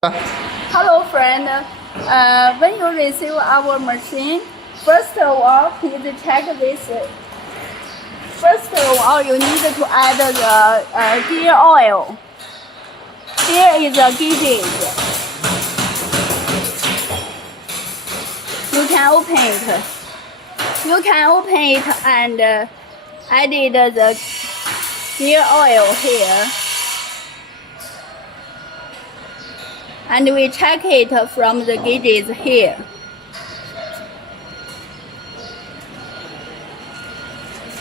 Hello friend, when you receive our machine, first of all, please check this. First of all, you need to add the gear oil. Here is a gauge. You can open it. You can open it and add the gear oil here. And we check it from the gauges here.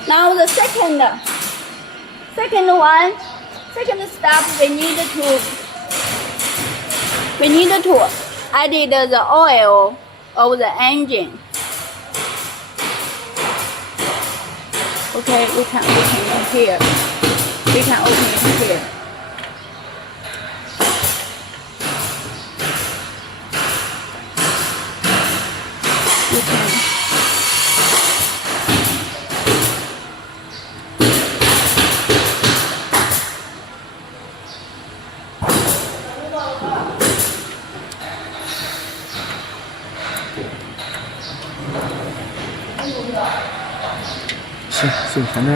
Now the second step, we need to add the oil of the engine. Okay, we can open it here. We can open it here.是成这样。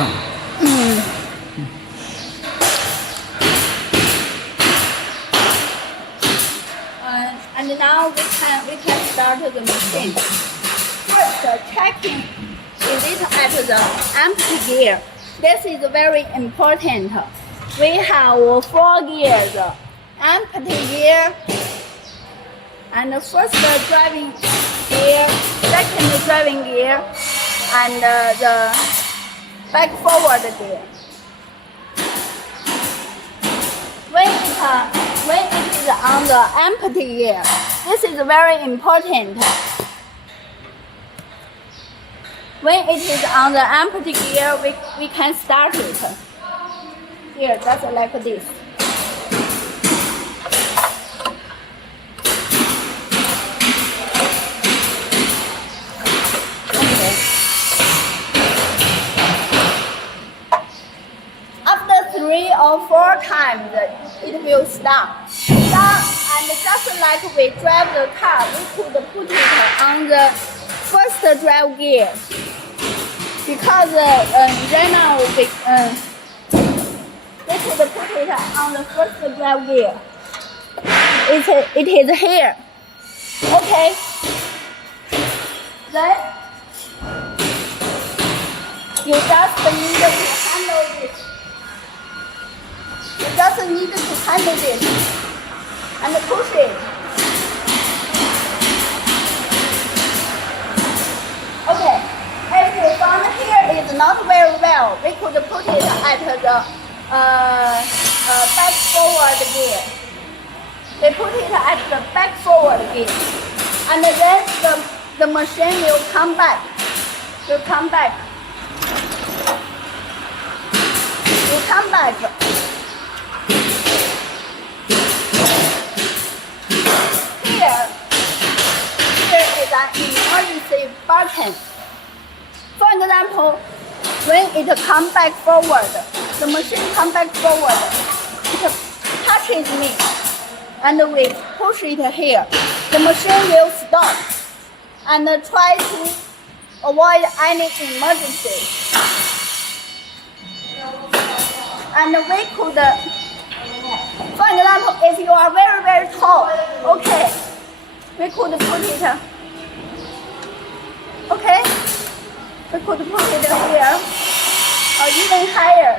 And now we can start the machine. First, checking is it at the empty gear. This is very important. We have 4 gears: empty gear, and the first driving gear, second driving gear, and the back forward gear. When it is on the empty gear, this is very important. When it is on the empty gear, we can start it. Here, just like this. Okay. After 3 or 4 times, it will stop. And just like we drive the car, we could put it on the first drive gear. Because right now we could put it on the first drive gear. It is here. Okay. Then you just need to handle this. You just need to handle this and push it. Okay. If you found here is not very well, we could put it at the back forward gear. We put it at the back forward gear, and then the machine will come back. Will come back. Will come back. Here is an emergency button. For example, when it comes back forward, the machine comes back forward, it touches me, and we push it here. The machine will stop and try to avoid any emergency. And we could, for example, if you are very, very tall, okay, we could put it, okay? We could put it here, or even higher.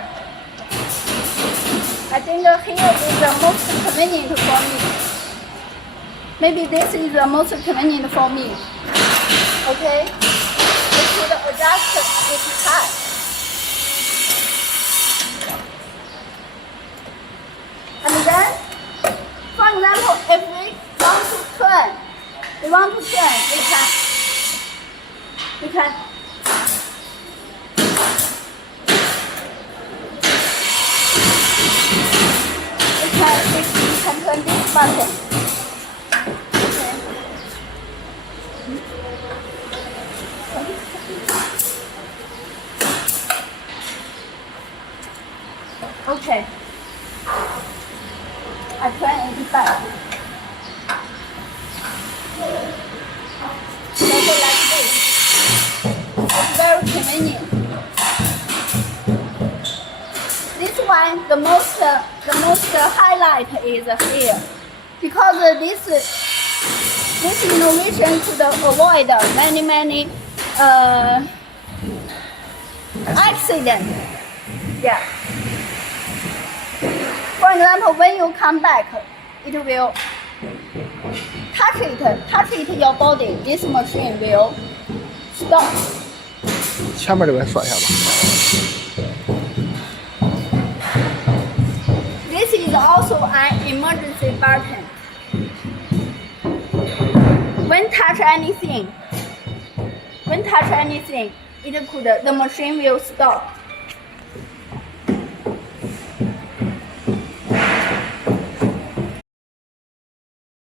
I think here is the most convenient for me. Maybe this is the most convenient for me. Okay? We could adjust its height. And then, for example, if we want to turn, we can turn this button. Okay. I turn it back. why the most highlight is here, because this innovation could avoid many accidents. Yeah. For example, when you come back, it will touch it your body. This machine will stop. 前面这边说一下吧。 This is also an emergency button. When touch anything, the machine will stop.